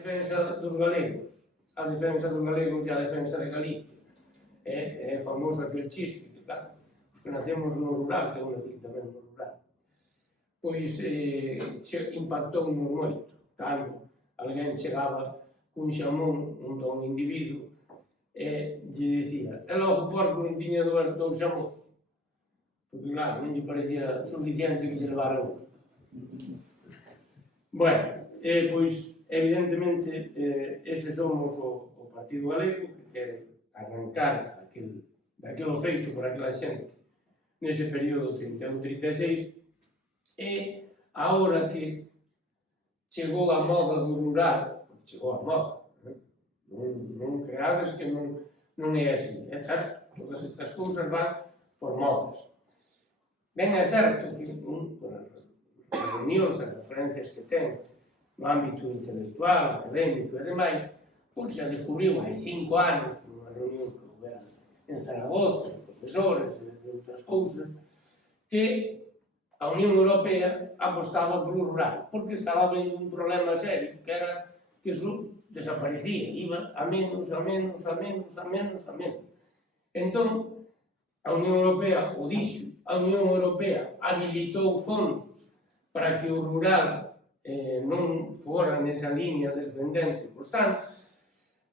defensa dos galegos, a defensa dos galegos e a defensa de Galicia. É famoso aquel chiste, que claro, os que nacemos no rural, que eu nací tamén no rural, pois impactou-nos moito, cando alguén chegaba cun xamón junto a un individuo e lle dicía, e logo o porco non tiña dous xamóns, porque claro, non lle parecía suficiente que lle levara un. Bueno, pois evidentemente ese somos o Partido Galego que quere arrancar daquilo feito por aquela xente nese período 31-36 e agora que chegou a moda do rural, chegou a moda, non creades que non é así, é certo, todas estas cousas van por modas. Ben é certo que as reunións, as referencias que ten no ámbito intelectual, académico e demais, pois xa descubriu hai 5 anos, nunha reunión que houbera en Zaragoza, profesores e outras cousas, que a Unión Europea apostaba polo rural, porque estaba vendo un problema serio, que era que iso desaparecía, iba a menos, a menos, a menos, a menos, a menos. Entón, a Unión Europea o dixo, a Unión Europea habilitou fondos para que o rural non fora nesa línea descendente constante.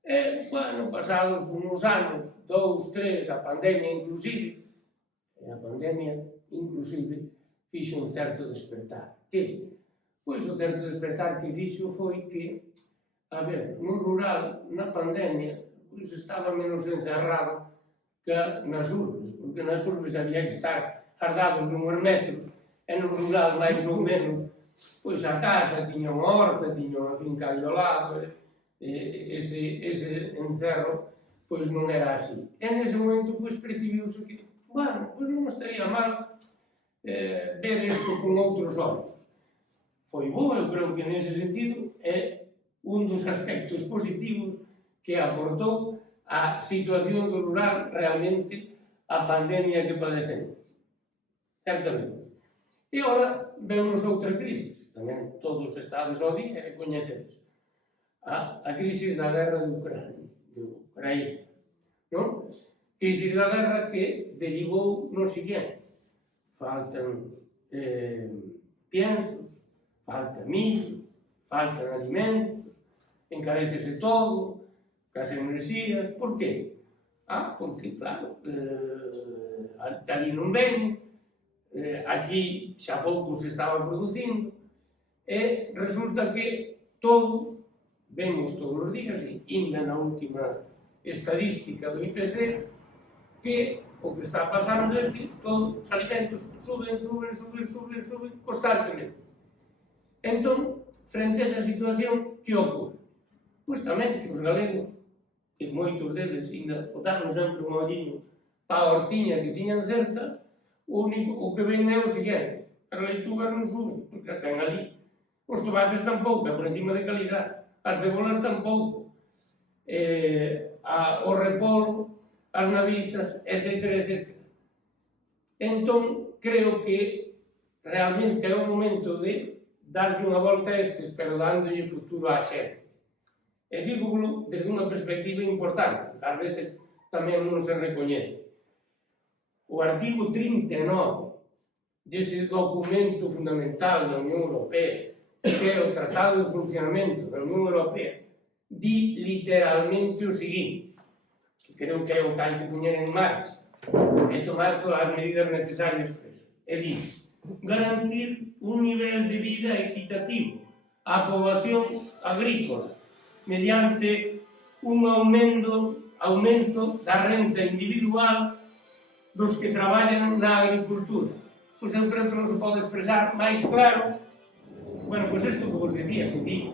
E, bueno, pasados uns anos, 2, 3, a pandemia inclusive, fixo un certo despertar. Que? Pois o certo despertar que fixo foi que, a ver, no rural, na pandemia, pois estaba menos encerrado que nas urbes, porque nas urbes había que estar ardados nunhos metros, e no rural, máis ou menos, pois a casa tiña unha horta, tiña unha finca ali ao lado, ese encerro, pois non era así. E nese momento, pois, percibiuse que, bueno, pois non estaría mal ver isto con outros olhos. Foi bo, eu creo que nese sentido é un dos aspectos positivos que aportou a situación do rural realmente a pandemia que padecemos. Certamente. E agora vemos outra crise, tamén todos os estados ao día e coñecedes. A crise da guerra de Ucraína. Non? Crise da guerra que derivou no seguinte. Faltan piensos, falta millo, faltan alimentos, encarecese todo, cas enerxías. Por qué? Porque, claro, dali non ven, aquí xa pouco se estaba producindo, e resulta que todo, vemos todos os días, e ainda na última estadística do IPC, que o que está pasando é que todos os alimentos suben constantemente. Entón, frente a esa situación, que ocorre? Pois tamén que os galegos, que moitos deles ainda botaron sempre un olliño para a hortiña que tiñan cerca, o que ven é o seguinte: as leitugas non suben, porque as ten ali. Os tomates tampouco, é por encima de calidad. As cebolas tampouco. O repolo, as navizas, etc. Entón, creo que realmente é o momento de darlle unha volta a estes, pero dándolle futuro á xente. E dígolo desde unha perspectiva importante, porque ás veces tamén non se recoñece. O artigo 39 dese documento fundamental da Unión Europea, que é o Tratado de Funcionamento da Unión Europea, di literalmente o seguinte, que creo que é o que hai que poñer en marcha e tomar todas as medidas necesarias para iso. E diz: garantir un nivel de vida equitativo á poboación agrícola mediante un aumento da renta individual dos que traballan na agricultura. Pois eu creo que non se pode expresar máis claro. Bueno, pois isto que vos dicía, que di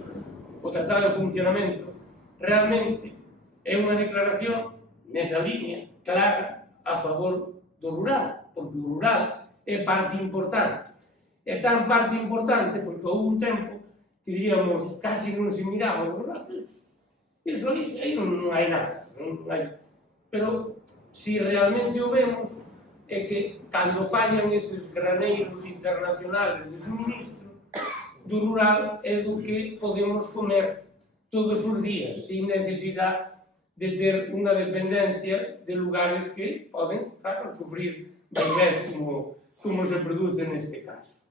o Tratado de Funcionamento, realmente é unha declaración nesa línea clara a favor do rural, porque o rural é parte importante. É tan parte importante porque houve un tempo que, diríamos, casi non se miraba o rural. Iso aí non hai nada. Pero, se realmente o vemos, é que cando fallan eses graneiros internacionales de suministro, do rural é do que podemos comer todos os días, sin necesidad de ter unha dependencia de lugares que poden, claro, sufrir vaivés como se produce neste caso.